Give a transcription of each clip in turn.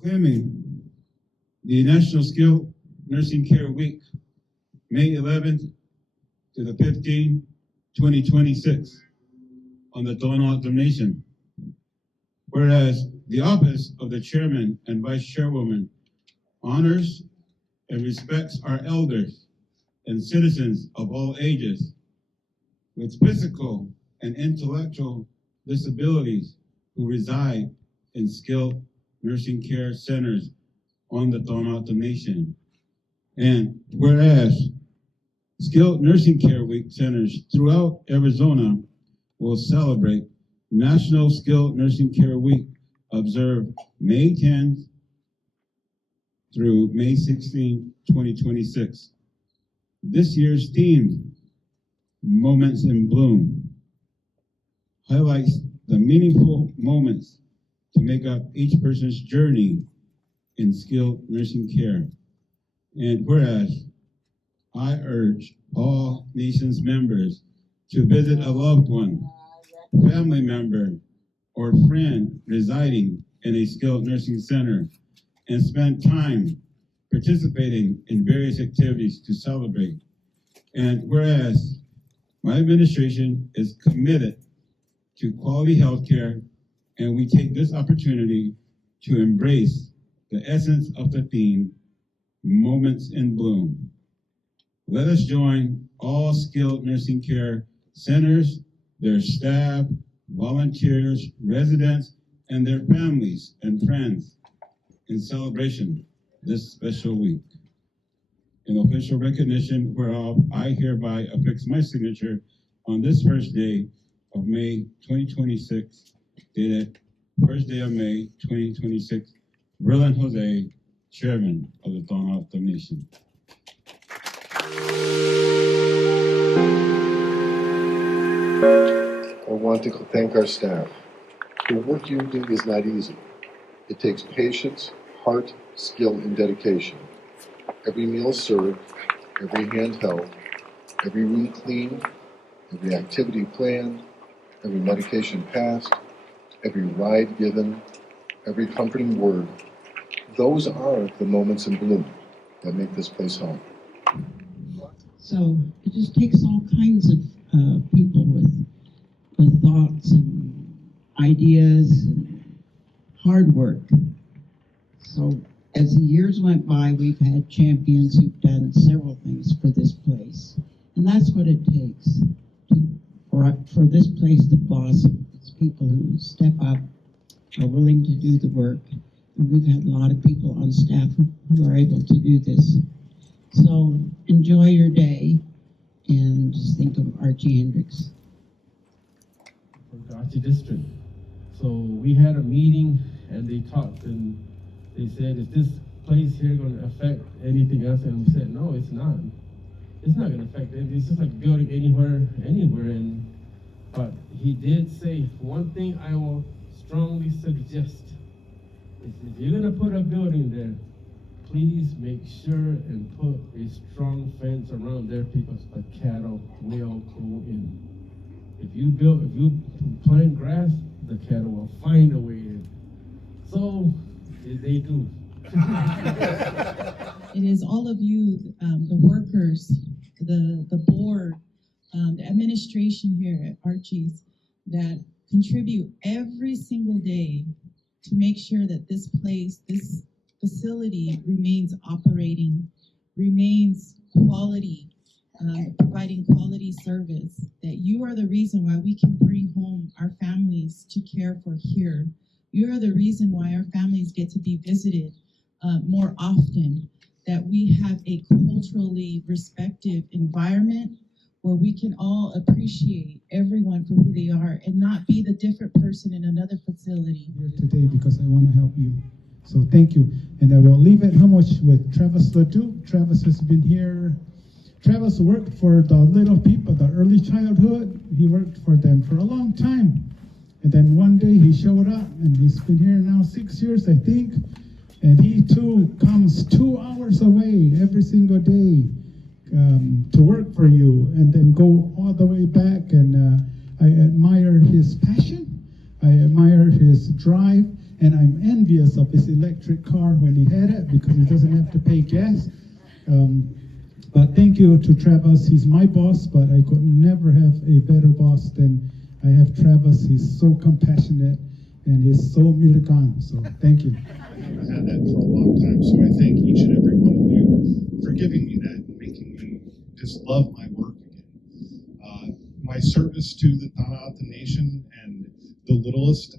Proclaiming the National Skilled Nursing Care Week, May 11th to the 15th, 2026, on the Tohono Nation. Whereas the office of the Chairman and Vice Chairwoman honors and respects our elders and citizens of all ages with physical and intellectual disabilities who reside in skilled nursing care centers on the Tohono Nation. And whereas skilled nursing care week centers throughout Arizona will celebrate National Skilled Nursing Care Week, observed May 10th through May 16, 2026. This year's theme, Moments in Bloom, highlights the meaningful moments to make up each person's journey in skilled nursing care. And whereas I urge all nation's members to visit a loved one, family member, or friend residing in a skilled nursing center and spend time participating in various activities to celebrate. And whereas my administration is committed to quality health care, and we take this opportunity to embrace the essence of the theme, Moments in Bloom. Let us join all skilled nursing care centers, their staff, volunteers, residents, and their families and friends in celebration this special week. In official recognition whereof, I hereby affix my signature on this first day of May 2026, dated first day of May 2026, Verlin Jose, Chairman of the Tohono Nation. I want to thank our staff. The work you do is not easy. It takes patience, heart, skill, and dedication. Every meal served, every hand held, every room cleaned, every activity planned, every medication passed, every ride given, every comforting word. Those are the moments in bloom that make this place home. So it just takes all kinds of people with thoughts and ideas and hard work. So as the years went by, we've had champions who've done several things for this place. And that's what it takes for this place to blossom. It's people who step up, are willing to do the work. And we've had a lot of people on staff who are able to do this. So enjoy your day and just think of Archie Hendricks. From the Archie District. So we had a meeting and they talked and they said, is this place here going to affect anything else? And we said, no, it's not. It's not going to affect anything. It's just like building anywhere. But he did say, one thing I will strongly suggest is if you're going to put a building there, please make sure and put a strong fence around there because the cattle will go in. If you plant grass, the cattle will find a way in. So they do. It is all of you, the workers, the board, the administration here at Archie's that contribute every single day to make sure that this place, this facility remains operating, remains quality, providing quality service, that you are the reason why we can bring home our families to care for here. You are the reason why our families get to be visited more often, that we have a culturally respective environment where we can all appreciate everyone for who they are and not be the different person in another facility. Here today because I want to help you. So thank you. And I will leave it how much with Travis Ledoux. Travis has been here. Travis worked for the little people, the early childhood. He worked for them for a long time. And then one day he showed up and he's been here now 6 years, I think. And he too comes 2 hours away every single day to work for you and then go all the way back. And I admire his passion. I admire his drive. and I'm envious of his electric car when he had it because he doesn't have to pay gas. But thank you to Travis. He's my boss, but I could never have a better boss than I have Travis. He's so compassionate and he's so militant. So thank you. I've had that for a long time, so I thank each and every one of you for giving me that and making me just love my work again. My service to the Tohono Nation and the littlest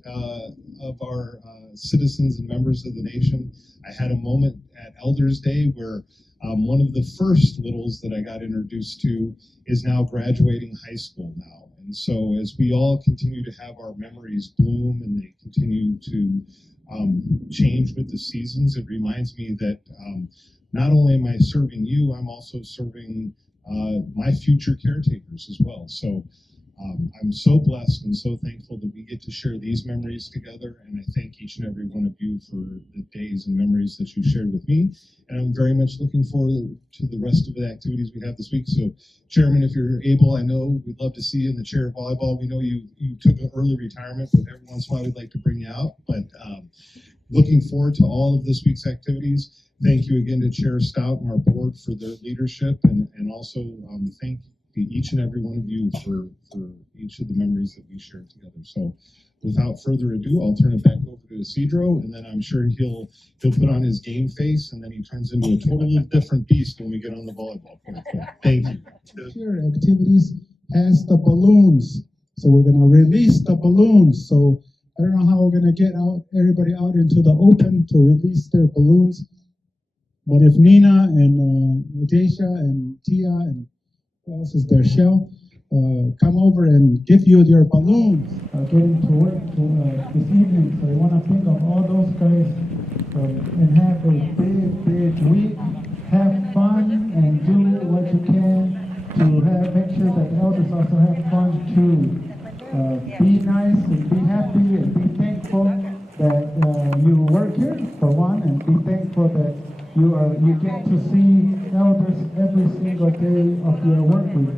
of our citizens and members of the nation. I had a moment at Elders Day where one of the first littles that I got introduced to is now graduating high school now. And so as we all continue to have our memories bloom and they continue to change with the seasons, it reminds me that not only am I serving you, I'm also serving my future caretakers as well. So I'm so blessed and so thankful that we get to share these memories together, and I thank each and every one of you for the days and memories that you shared with me, and I'm very much looking forward to the rest of the activities we have this week. So, Chairman, if you're able, I know we'd love to see you in the chair of volleyball. We know you took an early retirement, but every once in a while we'd like to bring you out, but looking forward to all of this week's activities. Thank you again to Chair Stout and our board for their leadership, and also thank each and every one of you for each of the memories that we shared together. So without further ado, I'll turn it back over to Isidro, and then I'm sure he'll put on his game face, and then he turns into a totally different beast when we get on the volleyball court. So thank you. Here activities has the balloons. So we're gonna release the balloons. So I don't know how we're gonna get everybody out into the open to release their balloons. But if Nina and Natasha and Tia and who else is there, Shell, come over and give you your balloons. Getting to work this evening, so I want to think of all those guys and have a big week. Have fun and do what you can to make sure that the elders also have fun too. Be nice and be happy and be thankful that you work here for one, and be thankful that you get to see elders every single day of your work week.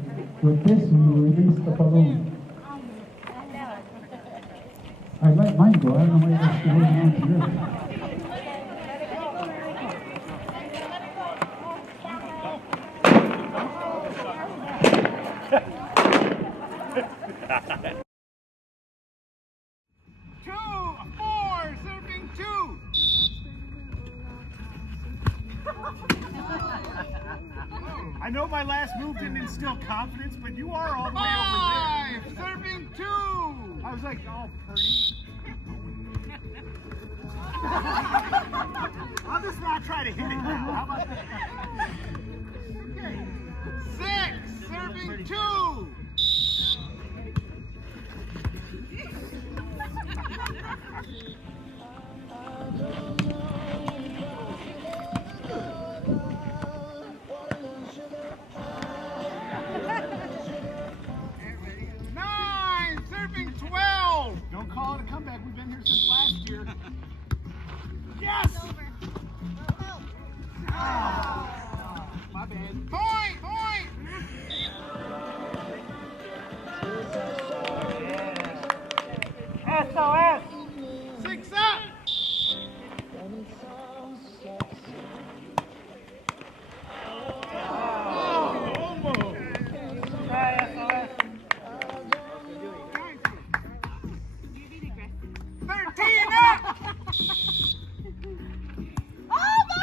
With this, you release the balloon. I let mine go. I don't know why you guys are holding on to yours. I know my last move didn't instill confidence, but you are all the way over there. Serving two! I was like, oh, Purdy. I'll just not try to hit it now. How about that? Six! Serving two! Don't call it a comeback. We've been here since last year. Yes! Oh, my bad. Point! SOS! 6 up! Oh, almost. Try SOS. 13 up! Oh my!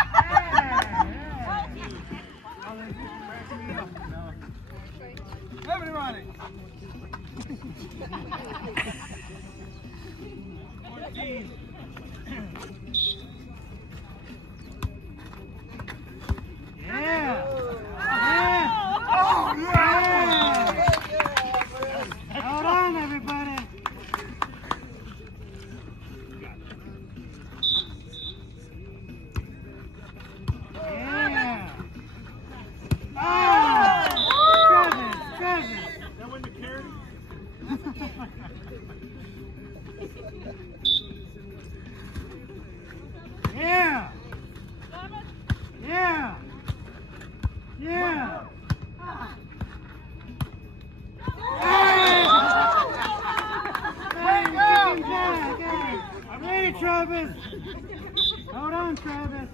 on, Travis.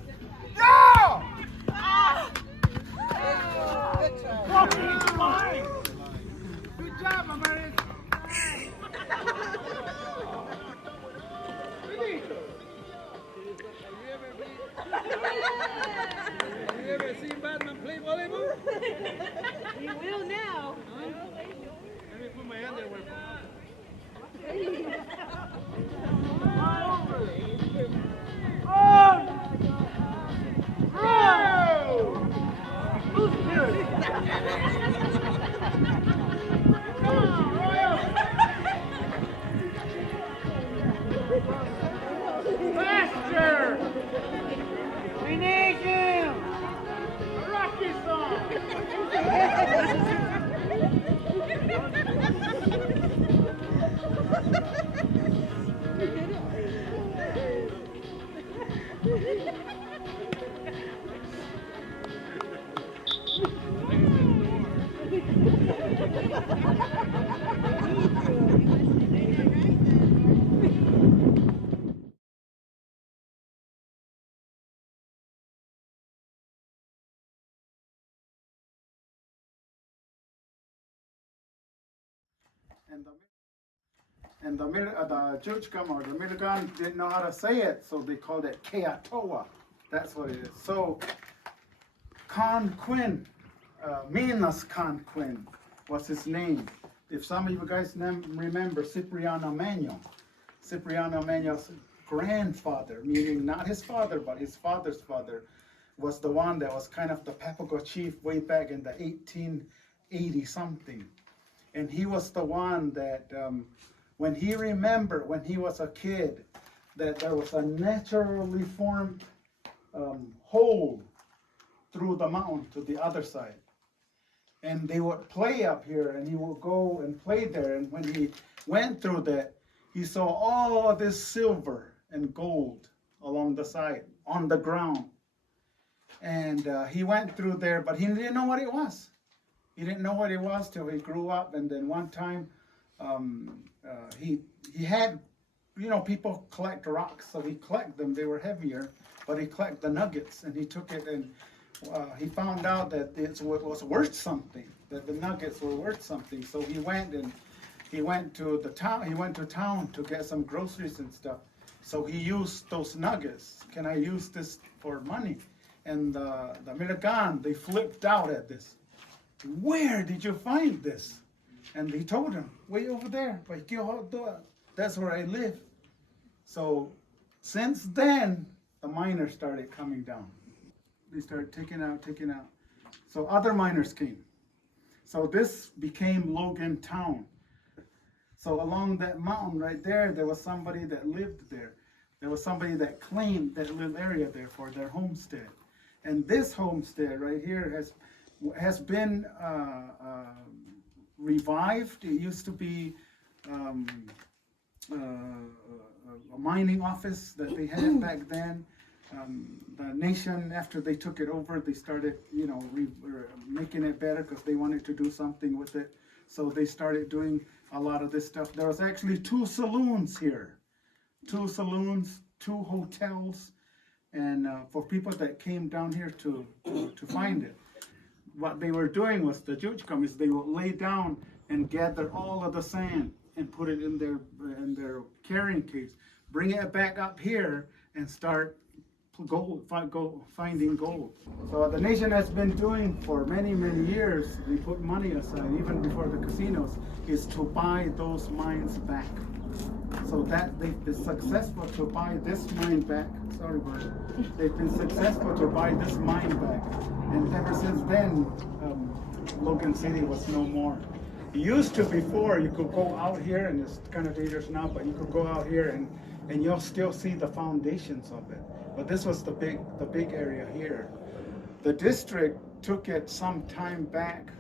Yeah! Walking into line. Good job, my man. Have you ever seen Batman play volleyball? You will now. Let me put my underwear on. Faster! We need you! A Rocky song! And the Judgecom or the Milligan didn't know how to say it, so they called it Keatoa. That's what it is. So Con Quinn, Minas Con Quinn was his name. If some of you guys remember Cipriano Manio's grandfather, meaning not his father, but his father's father, was the one that was kind of the Papago chief way back in the 1880 something. And he was the one that, when he remembered when he was a kid, that there was a naturally formed hole through the mountain to the other side. And they would play up here, and he would go and play there. And when he went through that, he saw all this silver and gold along the side, on the ground. And he went through there, but he didn't know what it was. He didn't know what it was till he grew up. And then one time, he had, people collect rocks, so he collected them. They were heavier, but he collected the nuggets, and he took it, and he found out that it was worth something, that the nuggets were worth something. So he went to town. He went to town to get some groceries and stuff. So he used those nuggets. Can I use this for money? And the American, they flipped out at this. Where did you find this? And he told him, way over there, that's where I live. So since then, the miners started coming down. They started taking out. So other miners came. So this became Logan Town. So along that mountain right there, there was somebody that lived there. There was somebody that claimed that little area there for their homestead. And this homestead right here has been revived. It used to be a mining office that they had back then. The nation, after they took it over, they started, making it better because they wanted to do something with it. So they started doing a lot of this stuff. There was actually 2 saloons here, 2 saloons, 2 hotels, and for people that came down here to find it. What they were doing was, the Judgecom, is they would lay down and gather all of the sand and put it in their carrying case, bring it back up here, and start finding gold. So what the nation has been doing for many, many years, they put money aside, even before the casinos, is to buy those mines back. So that they've been successful to buy this mine back. Sorry, Bert. They've been successful to buy this mine back. And ever since then, Logan City was no more. It used to before, you could go out here, and it's kind of dangerous now, but you could go out here and you'll still see the foundations of it. But this was the big area here. The district took it some time back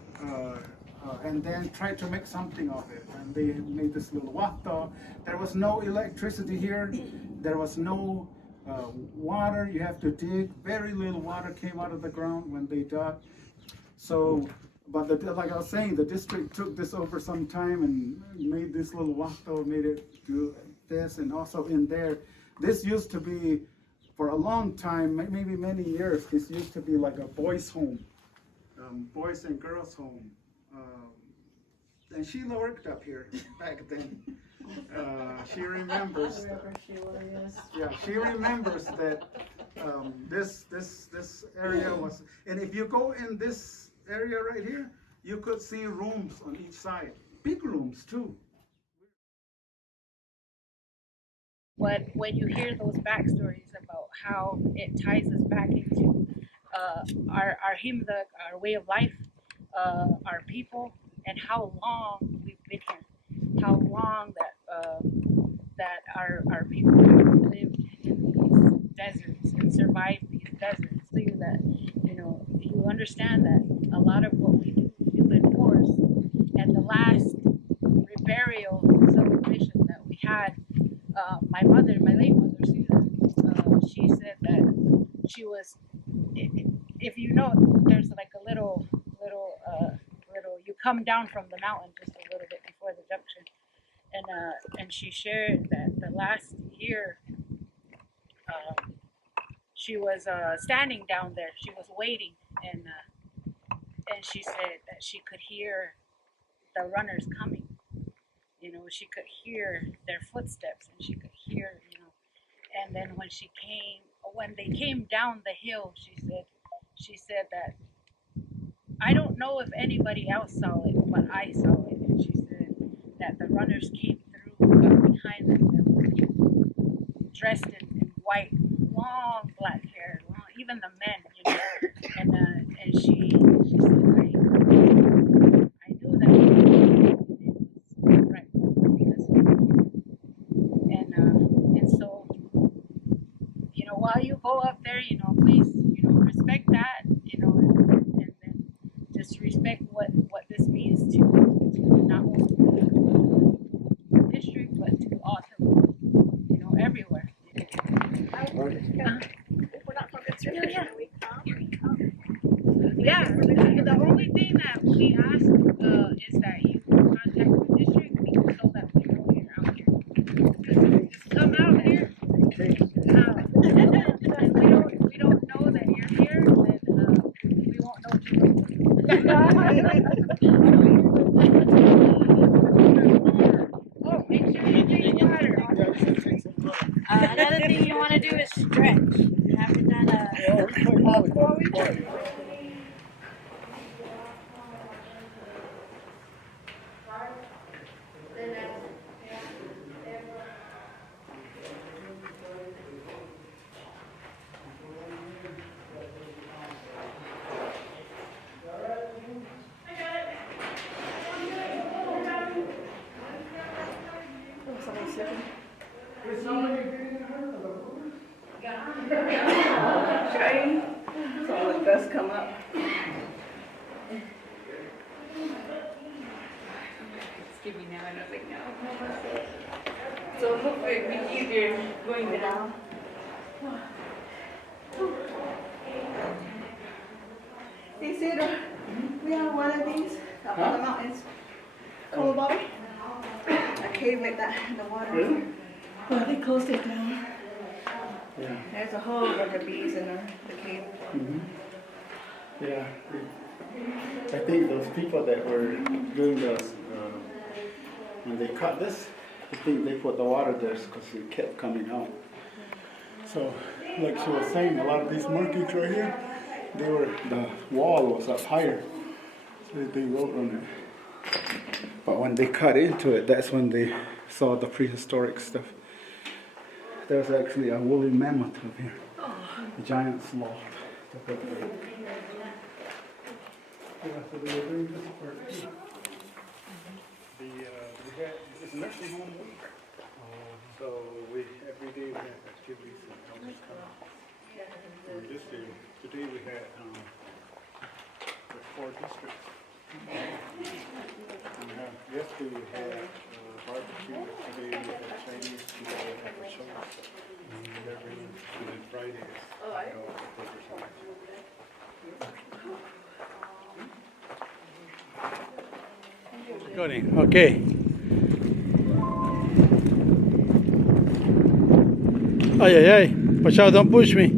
and then tried to make something of it. And they made this little wato. There was no electricity here. There was no water. You have to dig. Very little water came out of the ground when they dug. So, but like I was saying, the district took this over some time and made this little wato, made it do this, and also in there. This used to be for a long time, maybe many years, this used to be like a boys' home, boys and girls' home. And Sheila worked up here back then. She remembers. Yeah, she remembers that this area was. And if you go in this area right here, you could see rooms on each side, big rooms too. When you hear those backstories about how it ties us back into our himdag, our way of life, our people, and how long we've been here, how long that our people have lived in these deserts and survived these deserts, so that you understand that a lot of what we do in force. And the last burial celebration that we had, my late mother Susan, she said that she was, if you know, there's like a little, you come down from the mountain just a little bit before the junction, and she shared that the last year, she was standing down there, she was waiting, and she said that she could hear the runners coming. She could hear their footsteps, and she could hear, and then when they came down the hill, she said that, I don't know if anybody else saw it, but I saw it. And she said that the runners came through behind them that were dressed in white, long black hair, even the men, and she said, I knew that it was right. And so, while you go up there, please, respect that, and then just respect what this means to not only the district, but to Autumn, everywhere. If we're not from District, can we come? Yeah, the only thing that we ask is that you contact the district so that we know you're out here. Because just come out here, and we don't know that you're here, then we won't know what you're doing. Oh, make sure you drink water. Another thing you want to do is stretch. You haven't done So when dust come up. Excuse me now, I don't think no. So hopefully it'll be easier going down. Hey Cedar, we have one of these up on the mountains. Volleyball. A cave like that in the water. Really? Well, they closed it down. Yeah. There's a whole bunch of bees in the cave. Mm-hmm. Yeah. I think those people that were doing this, when they cut this, I think they put the water there because it kept coming out. So, like she was saying, a lot of these markings right here, the wall was up higher. So they wrote on it. But when they cut into it, that's when they saw the prehistoric stuff. There's actually a woolly mammoth up here, a giant sloth. Yeah, so they were doing this part too. It's a nursing home week. So every day we have activities and elders come. Today we had the 4 districts. Yesterday we had barbecue, today we had Chinese, today we had the show. And then Friday is Recording, okay. Ay, ay, ay. Watch out, don't push me.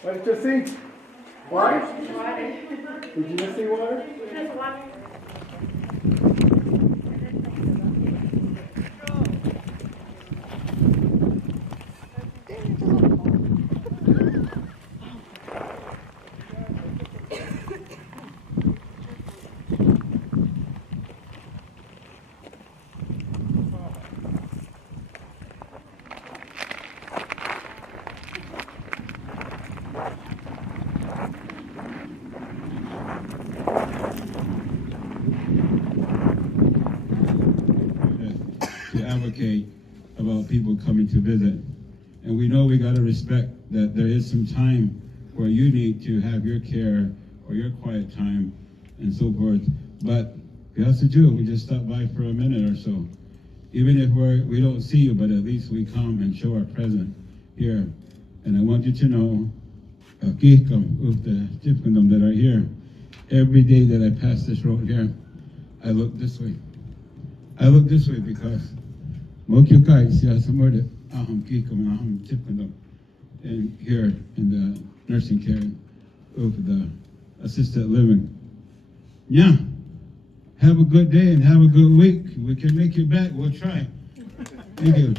What did you see? Water? Did you just see water? To advocate about people coming to visit. And we know we got to respect that there is some time where you need to have your care or your quiet time and so forth. But we have to do it. We just stop by for a minute or so. Even if we don't see you, but at least we come and show our presence here. And I want you to know, of the Tifkundam that are here, every day that I pass this road here, I look this way. I look this way because Mokyukai Siyasamurda Aham Kikum and Aham Tifkundam and here in the nursing care of the assisted living. Yeah. Have a good day and have a good week. We can make it back. We'll try. Thank you.